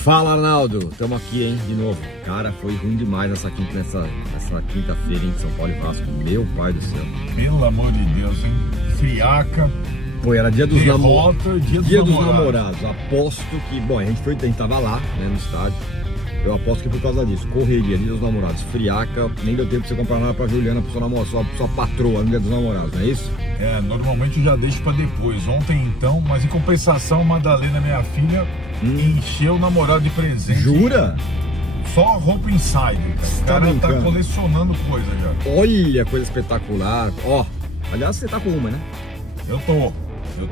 Fala, Arnaldo, estamos aqui, hein, de novo. Cara, foi ruim demais nessa quinta-feira em São Paulo e Vasco. Meu pai do céu. Pelo amor de Deus, hein? Friaca. Pô, era dia dos namorados. Dia dos namorados. Aposto que, bom, a gente tava lá, né, no estádio. Eu aposto que por causa disso, correria, dia dos namorados, friaca, nem deu tempo de você comprar nada pra Juliana, pra sua patroa no dia dos namorados, não é isso? É, normalmente eu já deixo pra depois. Ontem então, mas em compensação, Madalena, minha filha, encheu o namorado de presente. Jura? Só roupa insider, cara. O cara tá colecionando coisa já. Olha, coisa espetacular. Ó, aliás, você tá com uma, né? Eu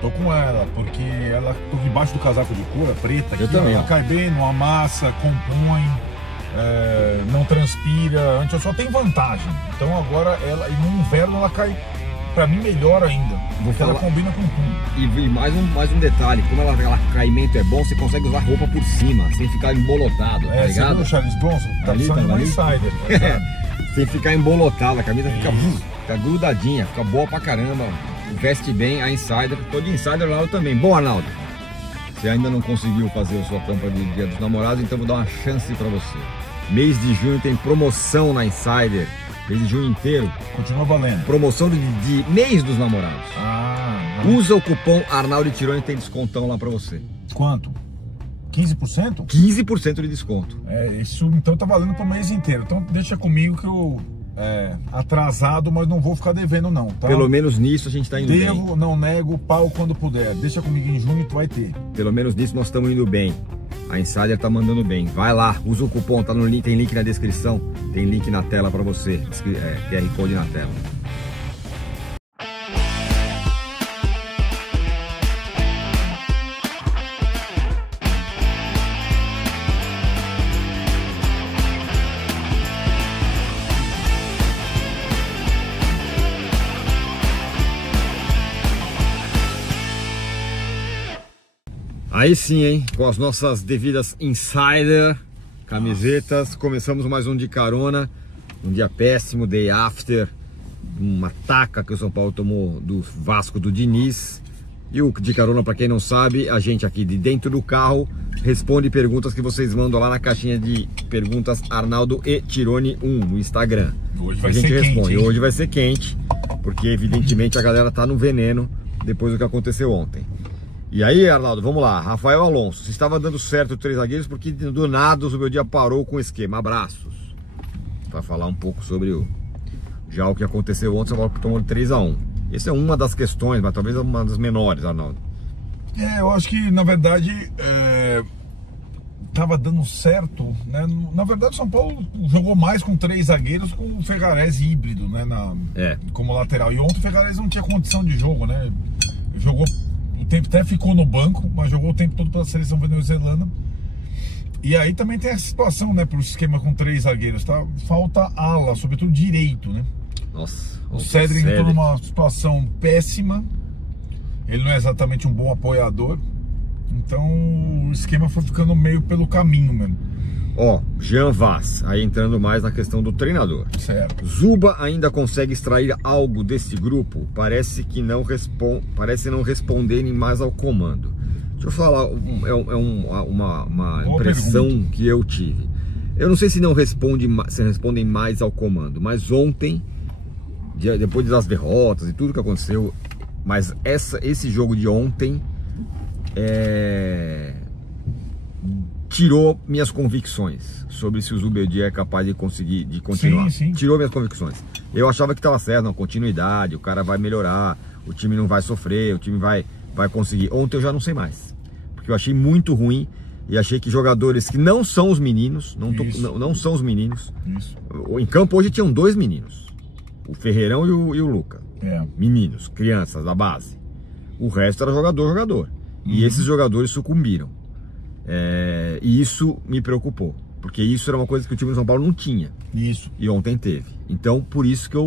tô com ela, porque ela tô debaixo do casaco de couro, preta, aqui, ela cai bem, não amassa, compõe, não transpira, antes só tem vantagem. Então agora ela, e no inverno ela cai, pra mim, melhor ainda, porque ela combina com tudo. E mais um detalhe, como ela caimento é bom, você consegue usar roupa por cima, sem ficar embolotado, tá ligado? Você viu o Charles Bronson? Tá precisando de uma insider. Sem ficar embolotado, a camisa fica grudadinha, fica boa pra caramba. Veste bem a Insider, tô de Insider lá eu também. Bom, Arnaldo, você ainda não conseguiu fazer a sua compra de Dia dos Namorados, então vou dar uma chance pra você. Mês de junho tem promoção na Insider, mês de junho inteiro. Continua valendo. Promoção de mês dos namorados. Usa o cupom Arnaldo Tironi, tem descontão lá pra você. Quanto? 15%? 15% de desconto. Isso então tá valendo pro mês inteiro. Então deixa comigo que eu... atrasado, mas não vou ficar devendo não, tá? Pelo menos nisso a gente tá indo bem. Devo, não nego, pau quando puder. Deixa comigo em junho, tu vai ter. Pelo menos nisso nós estamos indo bem. A Insider tá mandando bem. Vai lá, usa o cupom, tá no link, tem link na descrição, tem link na tela pra você, QR Code na tela. Aí sim, hein? Com as nossas devidas Insider camisetas, começamos mais um de carona. Um dia péssimo, day after. Uma taca que o São Paulo tomou do Vasco do Diniz. E o de carona, para quem não sabe, a gente aqui de dentro do carro responde perguntas que vocês mandam lá na caixinha de perguntas Arnaldo e Tironi 1 no Instagram. Hoje vai ser quente. Hoje vai ser quente, porque evidentemente a galera tá no veneno depois do que aconteceu ontem. E aí, Arnaldo, vamos lá. Rafael Alonso, se estava dando certo 3 zagueiros, porque do nada o meu dia parou com o esquema. Abraços. Para falar um pouco sobre o que aconteceu ontem, São Paulo tomou 3-1. Essa é uma das questões, mas talvez uma das menores, Arnaldo. Eu acho que, na verdade, tava dando certo, né? Na verdade, o São Paulo jogou mais com 3 zagueiros, com o Ferrarese híbrido, né? Como lateral. E ontem o Ferrarese não tinha condição de jogo, né? Jogou o tempo, até ficou no banco, mas jogou o tempo todo pela seleção venezuelana. E aí também tem essa situação, né? Pro esquema com 3 zagueiros, tá? Falta ala, sobretudo direito, né? Nossa, o Cedric entrou numa situação péssima. Ele não é exatamente um bom apoiador. Então o esquema foi ficando meio pelo caminho mesmo. Ó, Jean Vaz, aí entrando mais na questão do treinador. Certo. Zuba ainda consegue extrair algo desse grupo? Parece não responderem mais ao comando. Deixa eu falar, uma impressão pergunta que eu tive. Eu não sei se respondem mais ao comando, mas ontem, depois das derrotas e tudo que aconteceu, mas esse jogo de ontem tirou minhas convicções sobre se o Zubeldia é capaz de conseguir continuar. Sim. Tirou minhas convicções. Eu achava que estava certo, não, continuidade, o cara vai melhorar, o time não vai sofrer, o time vai conseguir. Ontem eu já não sei mais, porque eu achei muito ruim e achei que jogadores que não são os meninos, não são os meninos. Isso. Em campo hoje tinham 2 meninos, o Ferreirão e o Luca. Meninos, crianças da base. O resto era jogador. E esses jogadores sucumbiram. E isso me preocupou, porque isso era uma coisa que o time do São Paulo não tinha. Isso. E ontem teve. Então, por isso que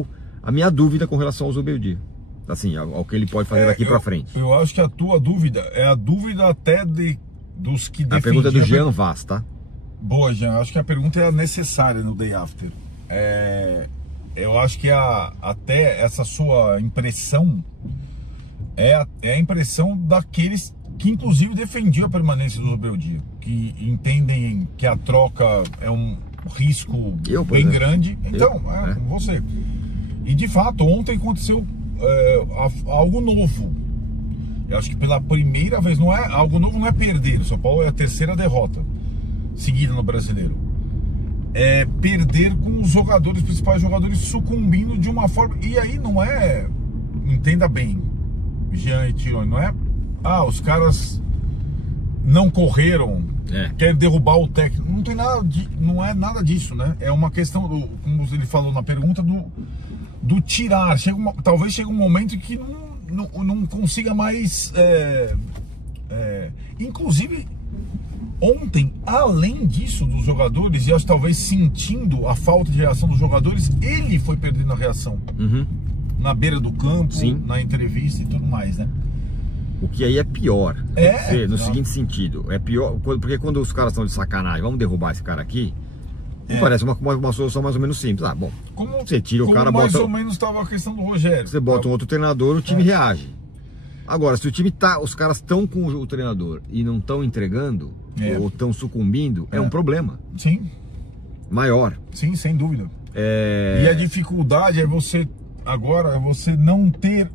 a minha dúvida com relação ao Zubeldia, assim, ao que ele pode fazer daqui pra frente. Eu acho que a tua dúvida é a dúvida até dos que defendiam. A pergunta é do Jean Vaz, tá? Boa, Jean. Acho que a pergunta é necessária no Day After. Eu acho que até essa sua impressão é a impressão daqueles que inclusive defendiam a permanência do Zubeldia, que entendem que a troca é um risco bem grande. Então, como você. E de fato, ontem aconteceu algo novo. Eu acho que pela primeira vez, não é algo novo, não é perder. O São Paulo é a terceira derrota seguida no Brasileiro. É perder com os jogadores, principais jogadores, sucumbindo de uma forma. E aí não é, entenda bem, Jean e Tironi, não é? Os caras não correram, querem derrubar o técnico. Não tem nada não é nada disso, né? É uma questão, como ele falou na pergunta, do tirar. Talvez chegue um momento que não consiga mais. Inclusive, ontem, além disso, dos jogadores, e acho talvez sentindo a falta de reação dos jogadores, ele foi perdendo a reação. Na beira do campo, na entrevista e tudo mais, né? O que aí é pior, no seguinte sentido, é pior, porque quando os caras estão de sacanagem, vamos derrubar esse cara aqui, parece uma solução mais ou menos simples. Bom, você tira o cara, mais bota... ou menos estava a questão do Rogério. Você bota um outro treinador, o time reage. Agora, se o time os caras estão com o treinador e não estão entregando, ou estão sucumbindo, é um problema. Sim. Maior. Sim, sem dúvida. E a dificuldade é você não ter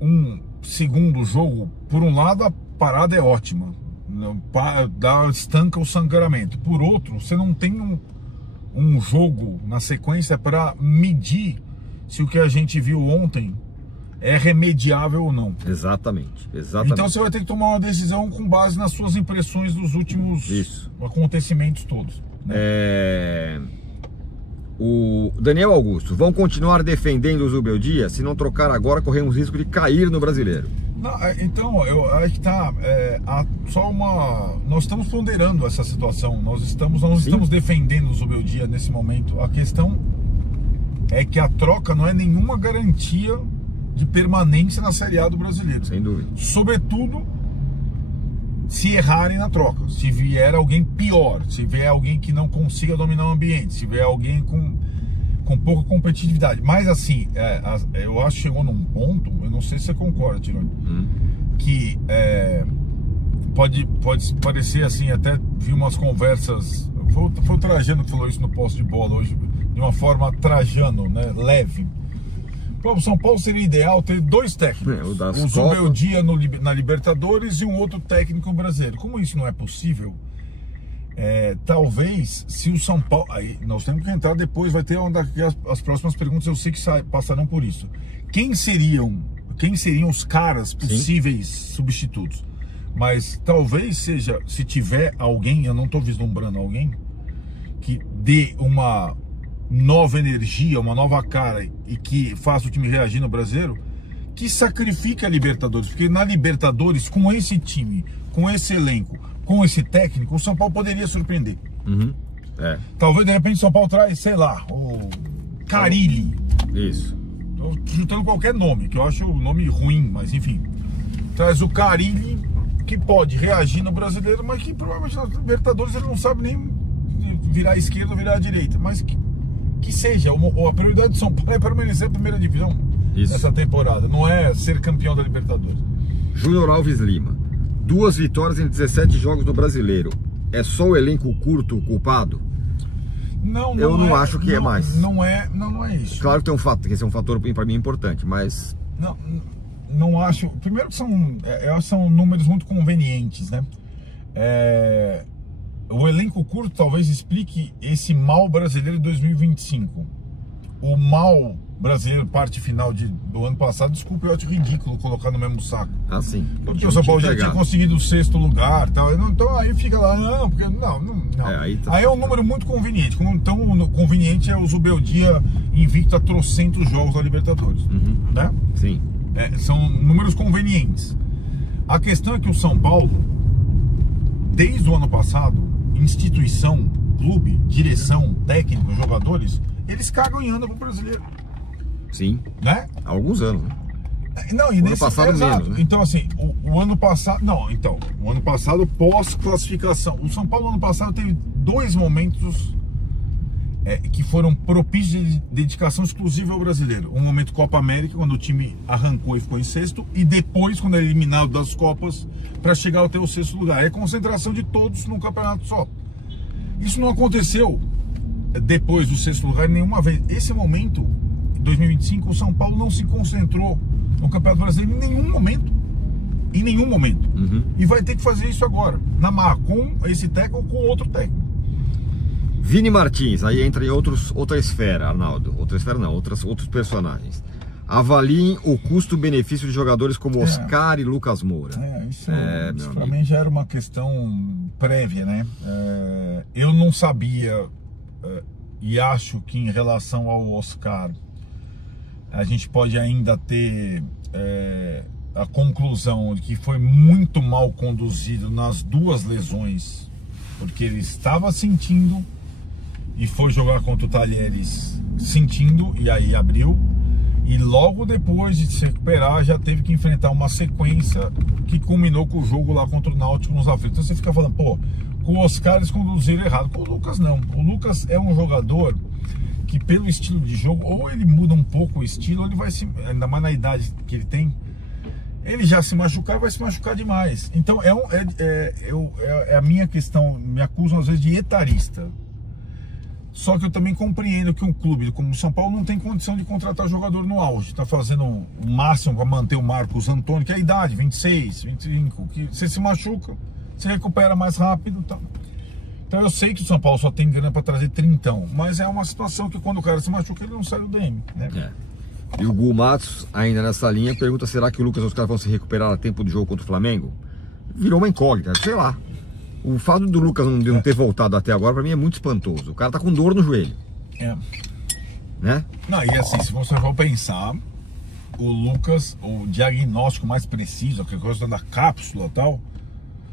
um segundo jogo. Por um lado, a parada é ótima, estanca o sangramento. Por outro, você não tem um jogo na sequência para medir se o que a gente viu ontem é remediável ou não. Exatamente. Então você vai ter que tomar uma decisão com base nas suas impressões dos últimos acontecimentos todos, né? O Daniel Augusto: vão continuar defendendo o Zubeldia? Se não trocar agora, corremos risco de cair no Brasileiro. Não, então, eu acho que nós estamos ponderando essa situação. Nós estamos defendendo o Zubeldia nesse momento. A questão é que a troca não é nenhuma garantia de permanência na Série A do Brasileiro. Sem dúvida. Sobretudo se errarem na troca, se vier alguém pior, se vier alguém que não consiga dominar o ambiente, se vier alguém com pouca competitividade. Mas assim, eu acho que chegou num ponto, eu não sei se você concorda, Tironi, que pode parecer assim, até vi umas conversas, foi o Trajano que falou isso no posto de bola hoje, de uma forma Trajano, né, leve. Para o São Paulo seria ideal ter dois técnicos, o Zubeldia na Libertadores e um outro técnico brasileiro. Como isso não é possível, talvez, se o São Paulo... Aí nós temos que entrar depois, vai ter as próximas perguntas, eu sei que passarão por isso. Quem seriam os caras possíveis substitutos? Mas talvez seja, se tiver alguém, eu não estou vislumbrando alguém, que dê uma nova energia, uma nova cara e que faça o time reagir no Brasileiro, que sacrifique a Libertadores, porque na Libertadores, com esse time, com esse elenco, com esse técnico, o São Paulo poderia surpreender. Talvez de repente o São Paulo traz, sei lá, o Carille. Isso. Tô chutando qualquer nome, que eu acho o nome ruim, mas enfim, traz o Carille, que pode reagir no Brasileiro, mas que provavelmente na Libertadores ele não sabe nem virar à esquerda ou virar à direita, mas que seja, a prioridade do São Paulo é permanecer na primeira divisão nessa temporada, não é ser campeão da Libertadores. Júnior Alves Lima: 2 vitórias em 17 jogos no Brasileiro, é só o elenco curto o culpado? Eu não acho que é mais. Não é isso. Claro que tem que esse é um fator para mim importante, mas... Não acho. Primeiro que são números muito convenientes, né? O elenco curto talvez explique esse mal brasileiro de 2025. O mal brasileiro, parte final do ano passado, desculpa, eu acho ridículo colocar no mesmo saco. Sim. Porque o São Paulo já tinha conseguido o 6º lugar, tal. Então aí fica lá, não. Aí é um número muito conveniente. Tão conveniente é o Zubeldia invicto a trocentos jogos da Libertadores, né? Sim. São números convenientes. A questão é que o São Paulo, desde o ano passado, instituição, clube, direção, técnico, jogadores, eles cagam e andam pro brasileiro. Sim. Né? Há alguns anos, né? Não, e ano passado menos, né? Então assim, o ano passado... o ano passado pós-classificação. O São Paulo ano passado teve 2 momentos que foram propícios de dedicação exclusiva ao brasileiro. Um momento Copa América, quando o time arrancou e ficou em sexto, e depois, quando é eliminado das Copas, para chegar até o sexto lugar. É concentração de todos num campeonato só. Isso não aconteceu depois do sexto lugar nenhuma vez. Esse momento, em 2025, o São Paulo não se concentrou no Campeonato Brasileiro em nenhum momento. Em nenhum momento. E vai ter que fazer isso agora, na marra, com esse técnico ou com outro técnico. Vini Martins, aí entra em outra esfera, Arnaldo. Outra esfera não, outros personagens. Avaliem o custo-benefício de jogadores como Oscar e Lucas Moura. Isso para mim já era uma questão prévia, né? Eu não sabia, e acho que em relação ao Oscar, a gente pode ainda ter a conclusão de que foi muito mal conduzido nas duas lesões, porque ele estava sentindo e foi jogar contra o Talheres sentindo, e aí abriu, e logo depois de se recuperar já teve que enfrentar uma sequência que culminou com o jogo lá contra o Náutico nos aflitos. Então você fica falando, pô, com o Oscar eles conduziram errado. Com o Lucas não, o Lucas é um jogador que pelo estilo de jogo, ou ele muda um pouco o estilo, ou ele vai se, ainda mais na idade que ele tem, ele já se machucar, vai se machucar demais. Então é a minha questão, me acusam às vezes de etarista. Só que eu também compreendo que um clube como o São Paulo não tem condição de contratar jogador no auge. Está fazendo o máximo para manter o Marcos Antônio, que é a idade, 26, 25, que você se machuca, você recupera mais rápido. Então eu sei que o São Paulo só tem grana para trazer 30, mas é uma situação que quando o cara se machuca, ele não sai do DM, né? E o Gu Matos, ainda nessa linha, pergunta: será que o Lucas e os caras vão se recuperar a tempo do jogo contra o Flamengo? Virou uma incógnita, sei lá. O fato do Lucas não ter voltado até agora, pra mim, é muito espantoso. O cara tá com dor no joelho. Né? Não, e assim, se você for pensar, o Lucas, o diagnóstico mais preciso, a coisa da cápsula e tal,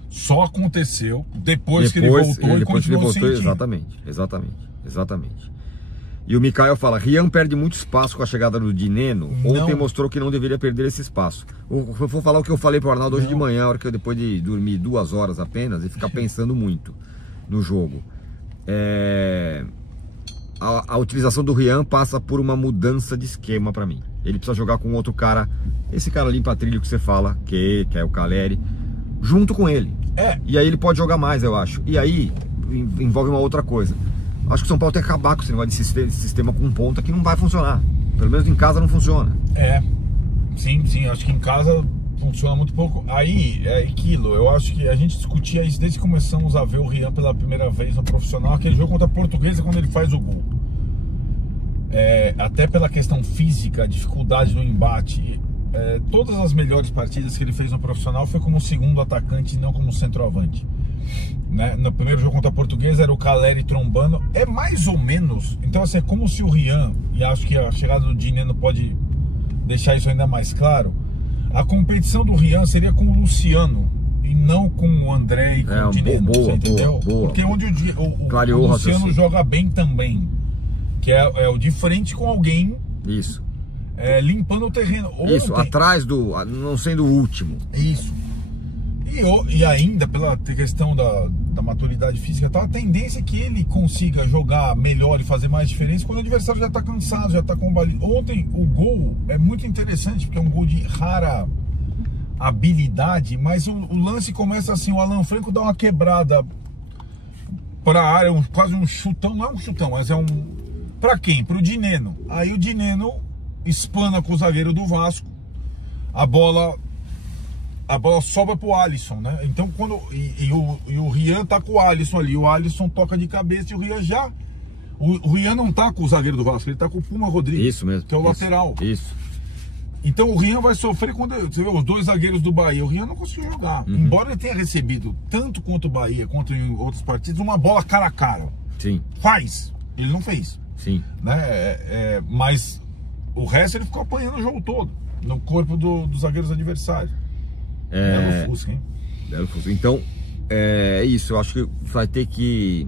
só aconteceu depois que ele voltou e continuou sentindo. Exatamente. E o Mikael fala: Rian perde muito espaço com a chegada do Dineno. Ontem mostrou que não deveria perder esse espaço. Eu vou falar o que eu falei pro Arnaldo hoje de manhã, a hora que eu, depois de dormir 2 horas apenas e ficar pensando muito no jogo. A utilização do Rian passa por uma mudança de esquema para mim. Ele precisa jogar com outro cara, esse cara limpa trilho que você fala, que é o Caleri, junto com ele. E aí ele pode jogar mais, eu acho. E aí envolve uma outra coisa. Acho que o São Paulo tem que acabar com esse negócio de sistema com ponta, que não vai funcionar. Pelo menos em casa não funciona. Sim, acho que em casa funciona muito pouco. Aí, é aquilo, eu acho que a gente discutia isso desde que começamos a ver o Rian pela primeira vez no profissional, aquele jogo contra a Portuguesa, quando ele faz o gol. Até pela questão física, dificuldade no embate, todas as melhores partidas que ele fez no profissional foi como segundo atacante, não como centroavante. Né? No primeiro jogo contra a Portuguesa era o Caleri trombando, mais ou menos. Então assim, é como se o Rian, e acho que a chegada do Dineno pode deixar isso ainda mais claro, a competição do Rian seria com o Luciano e não com o André e com o Dineno, você entendeu? Porque onde o Luciano joga bem também, que é o de frente com alguém, isso, limpando o terreno. Isso, atrás não sendo o último. Isso. E ainda pela questão da maturidade física, a tendência é que ele consiga jogar melhor e fazer mais diferença quando o adversário já está cansado, já está combalido. Ontem o gol é muito interessante, porque é um gol de rara habilidade, mas o lance começa assim, o Alan Franco dá uma quebrada para a área, quase um chutão, não é um chutão, mas é um... Para quem? Para o Dineno. Aí o Dineno espana com o zagueiro do Vasco, a bola sobra pro Alisson, né? Então quando o Rian tá com o Alisson ali, o Alisson toca de cabeça e o Rian já... O Rian não tá com o zagueiro do Vasco, ele tá com o Puma Rodrigues. Isso mesmo. Que é o lateral. Isso. Então o Rian vai sofrer quando você vê os 2 zagueiros do Bahia. O Rian não conseguiu jogar. Embora ele tenha recebido, tanto contra o Bahia quanto em outros partidos, uma bola cara a cara. Sim. Faz. Ele não fez. Sim. Né? Mas o resto ele ficou apanhando o jogo todo no corpo dos zagueiros adversários. Belo Fusca, hein? Belo Fusca. Então, é isso. Eu acho que vai ter que...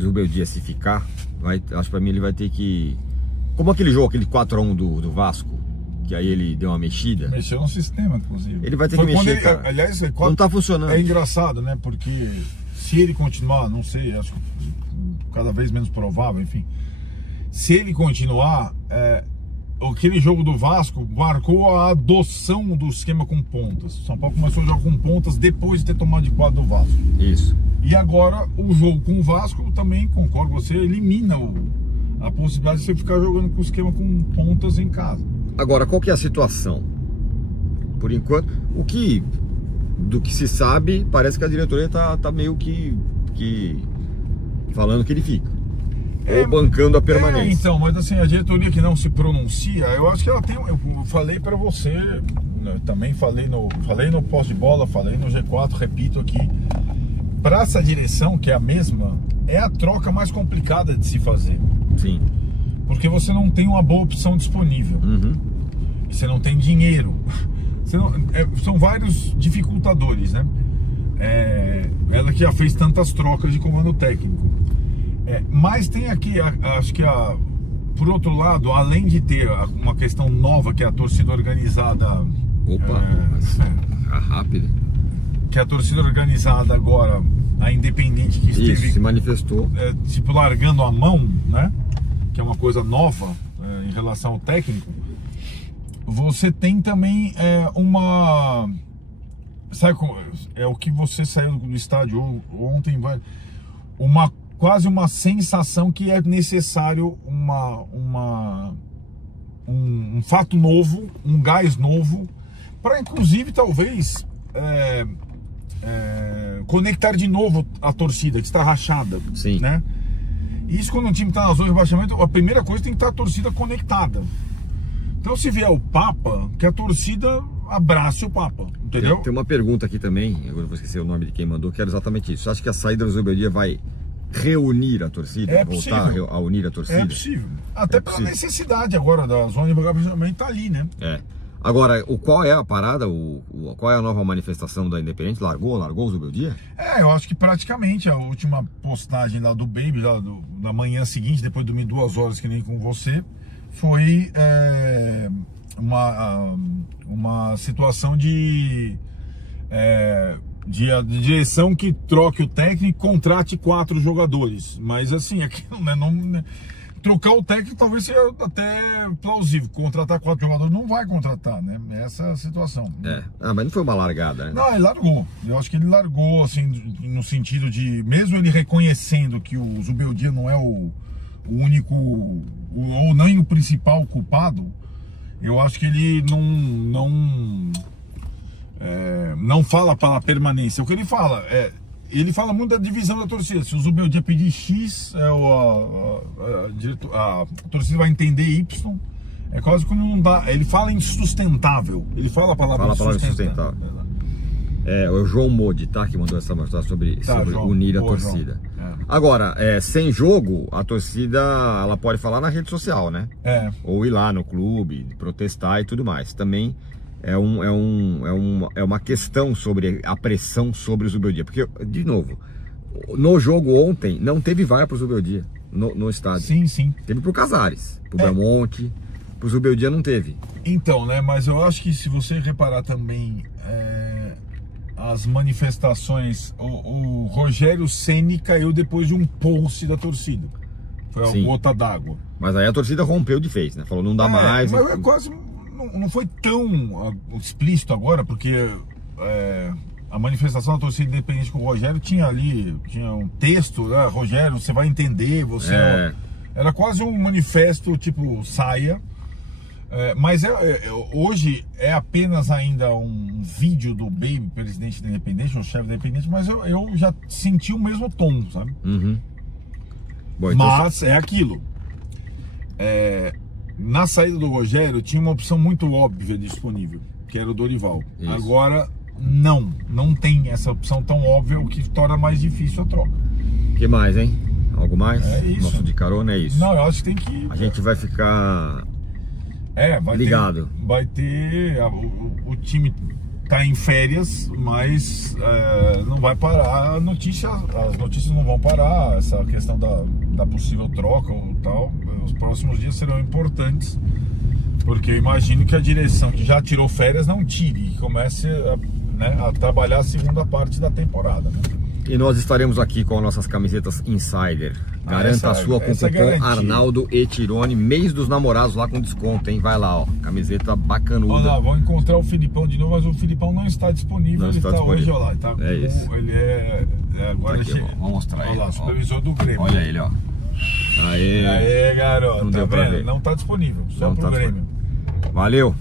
Zubeldia, se ficar, acho que pra mim ele vai ter que... Como aquele jogo, aquele 4-1 do Vasco, que aí ele deu uma mexida. Mexeu no sistema, inclusive. Ele vai ter que mexer, cara. Aliás, não tá funcionando. É engraçado, né? Porque se ele continuar, não sei, acho que cada vez menos provável, enfim. Se ele continuar, aquele jogo do Vasco marcou a adoção do esquema com pontas. O São Paulo começou a jogar com pontas depois de ter tomado de 4 do Vasco. Isso. E agora o jogo com o Vasco também, concordo com você, elimina a possibilidade de você ficar jogando com o esquema com pontas em casa. Agora, qual que é a situação? Por enquanto, do que se sabe, parece que a diretoria tá meio que falando que ele fica. Ou bancando a permanência. Então, mas assim, a diretoria que não se pronuncia, eu acho que ela tem. Eu falei pra você, né, também falei no pós de bola, falei no G4, repito aqui. Pra essa direção, que é a mesma, é a troca mais complicada de se fazer. Sim. Porque você não tem uma boa opção disponível. E você não tem dinheiro. São vários dificultadores, né? Ela que já fez tantas trocas de comando técnico. Mas tem aqui, acho que por outro lado, além de ter uma questão nova, que é a torcida organizada. Opa, rápido. Que a torcida organizada agora, a Independente, que esteve. Isso, se manifestou. Tipo, largando a mão, né? Que é uma coisa nova em relação ao técnico. Você tem também sabe como é o que você saiu do estádio ontem, quase uma sensação que é necessário um fato novo, um gás novo, para inclusive talvez conectar de novo a torcida que está rachada. Sim. Né? Isso, quando um time está na zona de rebaixamento, a primeira coisa tem que estar a torcida conectada. Então, se vier o Papa, que a torcida abrace o Papa, entendeu? Tem uma pergunta aqui também, agora eu vou esquecer o nome de quem mandou, que era exatamente isso. Você acha que a saída do Zubeldia vai reunir a torcida? Voltar a unir a torcida? É possível. Até pela necessidade agora da zona de rebaixamento tá ali, né? Agora, qual é a parada? Qual é a nova manifestação da Independente? Largou o Zubeldia? Eu acho que praticamente a última postagem lá do Baby, lá da manhã seguinte, depois de dormir 2 horas que nem com você, foi uma situação de direção que troque o técnico e contrate 4 jogadores. Mas assim, aquilo, né, trocar o técnico talvez seja até plausível. Contratar 4 jogadores não vai contratar, né? Essa é a situação. Mas não foi uma largada, né? Não, ele largou. Eu acho que ele largou, assim, no sentido de, mesmo ele reconhecendo que o Zubeldia não é o único, ou nem o principal culpado, eu acho que ele não fala para a permanência. O que ele fala ele fala muito da divisão da torcida. Se o Zubeldia pedir X, a torcida vai entender Y. É quase como não dá. Ele fala insustentável. Ele fala a palavra insustentável. É o João Modi, tá? Que mandou essa mensagem sobre João, unir a torcida. Agora, sem jogo, a torcida ela pode falar na rede social, né? Ou ir lá no clube, protestar e tudo mais. Também é uma questão sobre a pressão sobre o Zubeldia. Porque, de novo, no jogo ontem não teve vaia pro Zubeldia no estádio. Sim. Teve pro Casares, pro Belmonte, pro Zubeldia não teve. Então, né? Mas eu acho que se você reparar também as manifestações, o Rogério Ceni caiu depois de um post da torcida. Foi a gota d'água. Mas aí a torcida rompeu de vez, né? Falou, não dá mais. Mas quase não foi tão explícito agora, porque a manifestação da torcida independente com o Rogério tinha um texto, né? Rogério, você vai entender, era quase um manifesto tipo saia. Mas hoje é apenas ainda um vídeo do Baby, presidente da Independente, o chefe da Independente, mas eu já senti o mesmo tom, sabe? Bom, então, mas é aquilo. Na saída do Rogério tinha uma opção muito óbvia disponível, que era o Dorival. Isso. Agora não tem essa opção tão óbvia, o que torna mais difícil a troca. O que mais, hein? Algo mais? Isso. Nosso de carona é isso. Não, eu acho que tem que... A gente vai ficar... vai ligado. O time tá em férias, mas não vai parar as notícias não vão parar, essa questão da possível troca ou tal. Os próximos dias serão importantes, porque eu imagino que a direção que já tirou férias não tire e comece a trabalhar a segunda parte da temporada, né? E nós estaremos aqui com as nossas camisetas Insider. Garanta a sua com o cupom Arnaldo e Tirone, mês dos namorados lá com desconto, hein? Vai lá, ó, camiseta bacanuda. Olha lá, vou encontrar o Filipão de novo, mas o Filipão não está disponível. Não ele está disponível. Hoje, ó lá, tá é isso. Ele agora aqui, vamos mostrar ele. Olha lá, supervisor do Grêmio. Olha ele, ó. Aê, garoto, não tá deu pra vendo? ver. Não tá disponível, só não pro tá Grêmio. Valeu!